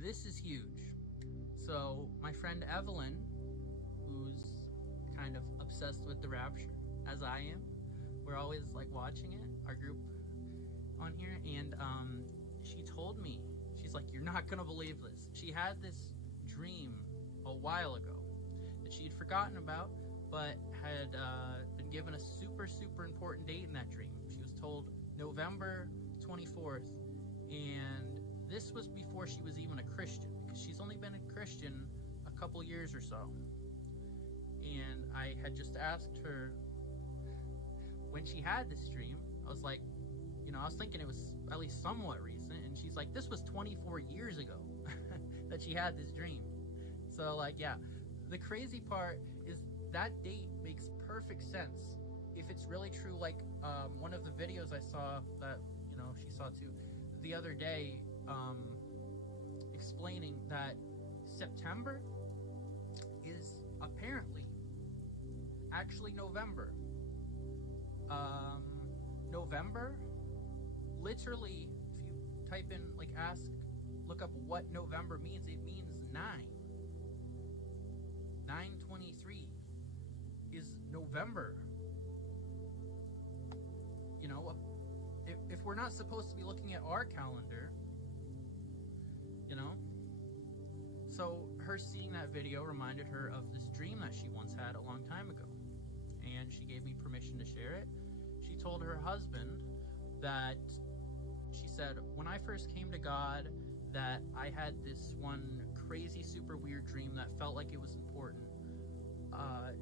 This is huge. So my friend Evelyn, who's kind of obsessed with the rapture, as I am, we're always like watching it, our group on here, and she told me, she's like, you're not gonna believe this. She had this dream a while ago that she had forgotten about, but had been given a super important date in that dream. She was told November 24th, and this was before she was even a Christian, because she's only been a Christian a couple years or so. And I had just asked her when she had this dream. I was like, I was thinking it was at least somewhat recent, and she's like, this was 24 years ago that she had this dream. So like, yeah, the crazy part is that date makes perfect sense if it's really true. Like one of the videos I saw that she saw too the other day, explaining that September is apparently actually November. November, literally, if you type in, like, look up what November means, it means 9. 9/23 is November. If we're not supposed to be looking at our calendar, so her seeing that video reminded her of this dream that she once had a long time ago, and she gave me permission to share it. She told her husband that, she said, when I first came to God, that I had this one crazy, super weird dream that felt like it was important.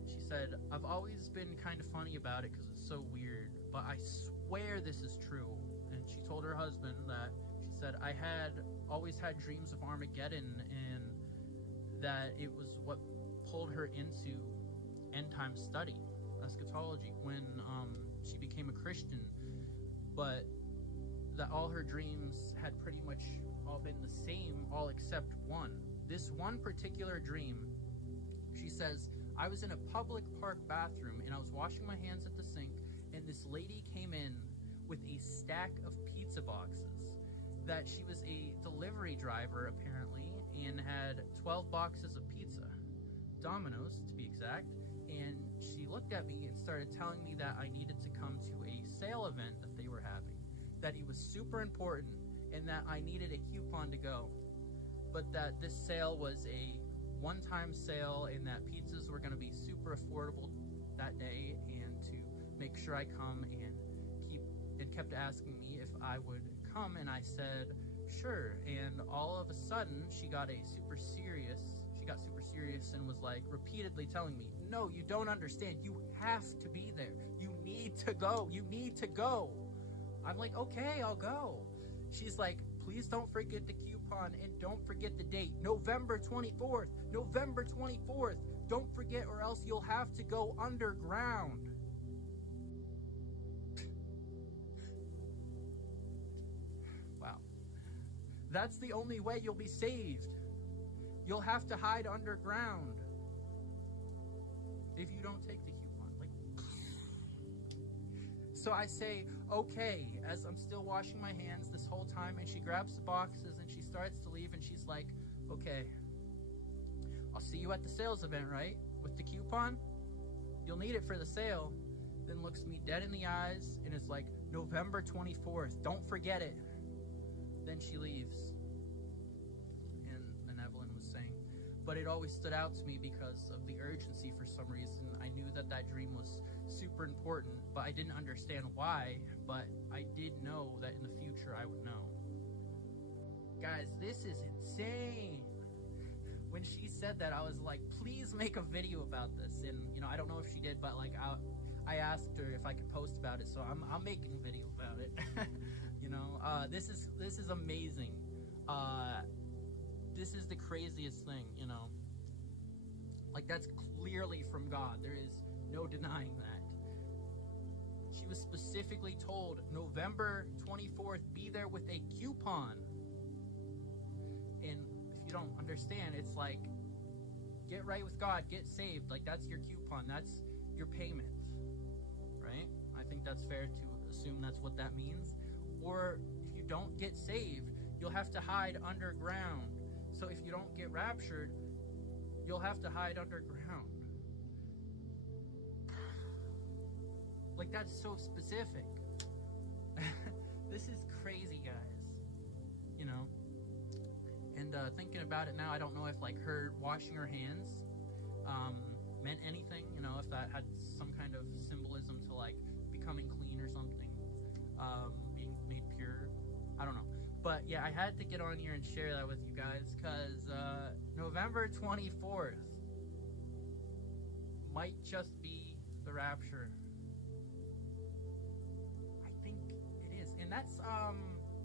She said, I've always been kind of funny about it because it's so weird, but I swear this is true. And she told her husband that, she said, I had always had dreams of Armageddon, and that it was what pulled her into end time study, eschatology, when she became a Christian, but that all her dreams had pretty much all been the same, all except one. This one particular dream, she says, I was in a public park bathroom and I was washing my hands at the sink, and this lady came in with a stack of pizza boxes. That she was a delivery driver apparently, and had 12 boxes of pizza, Domino's to be exact. And she looked at me and started telling me that I needed to come to a sale event that they were having, that it was super important, and that I needed a coupon to go, but that this sale was a one-time sale, and that pizzas were going to be super affordable that day, and to make sure I come, and kept asking me if I would come, and I said sure. And all of a sudden she got super serious and was like repeatedly telling me, no, you don't understand, you have to be there, you need to go. I'm like, okay, I'll go. She's like, please don't forget the coupon, and don't forget the date, November 24th, don't forget, or else you'll have to go underground. Wow. That's the only way you'll be saved. You'll have to hide underground if you don't take the coupon. So I say, okay, as I'm still washing my hands this whole time, and she grabs the boxes and she starts to leave, and she's like, okay, I'll see you at the sales event, right? With the coupon? You'll need it for the sale. Then looks me dead in the eyes and is like, November 24th, don't forget it. Then she leaves. And Evelyn was saying, but it always stood out to me because of the urgency for some reason. I knew that dream was super important, but I didn't understand why, but I did know that in the future I would know. Guys, this is insane. When she said that, I was like, please make a video about this. And I don't know if she did, but like I asked her if I could post about it, so I'm making a video about it. This is amazing. This is the craziest thing, like, that's clearly from God. There is no denying that. She was specifically told November 24th, be there with a coupon. And if you don't understand, it's like, get right with God, get saved. Like, that's your coupon, that's your payment, right? I think that's fair to assume that's what that means. Or if you don't get saved, you'll have to hide underground. So if you don't get raptured, you'll have to hide underground. Like, that's so specific. This is crazy, guys. You know? And thinking about it now, I don't know if like her washing her hands meant anything, you know, if that had some kind of symbolism to like becoming clean or something, being made pure. I don't know. But yeah, I had to get on here and share that with you guys because November 24th might just be the rapture. I think it is. And that's,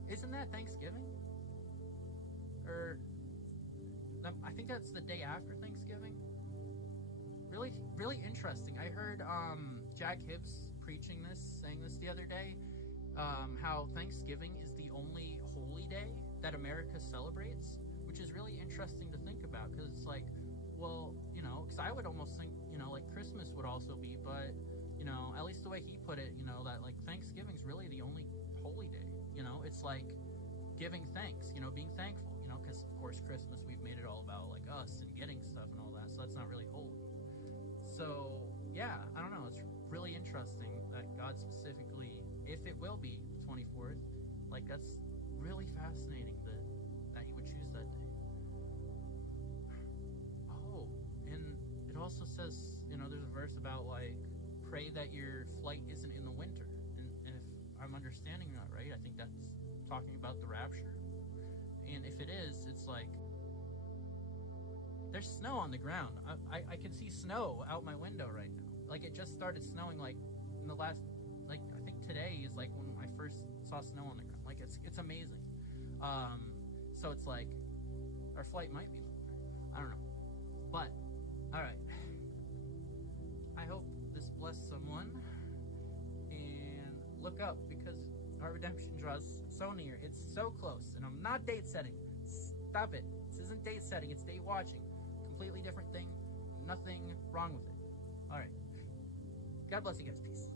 isn't that Thanksgiving? Or, I think that's the day after Thanksgiving. Really, really interesting. I heard Jack Hibbs preaching this, saying this the other day, how Thanksgiving is the only holy day that America celebrates, which is really interesting to think about, because it's like, well, you know, because I would almost think, you know, like Christmas would also be, but, you know, at least the way he put it, you know, that like Thanksgiving's really the only holy day, you know, it's like giving thanks, you know, being thankful, you know, because of course Christmas, we've made it all about like us and getting stuff and all that, so that's not really holy. So yeah, I don't know, it's really interesting that God specifically, if it will be the 24th, like that's really fascinating that he would choose that day. Oh, and it also says, you know, there's a verse about like, pray that your flight isn't in the winter, and if I'm understanding that right, I think that's talking about the rapture. And if it is, it's like there's snow on the ground. I can see snow out my window right now. Like it just started snowing like in the last, like I think today is like when I first saw snow on the ground. Like it's amazing. So it's like our flight might be longer. I don't know. But all right. I hope this blessed someone, and look up because our redemption draws so near. It's so close, and I'm not date setting. Stop it. This isn't date setting. It's date watching. Completely different thing. Nothing wrong with it. All right. God bless you guys. Peace.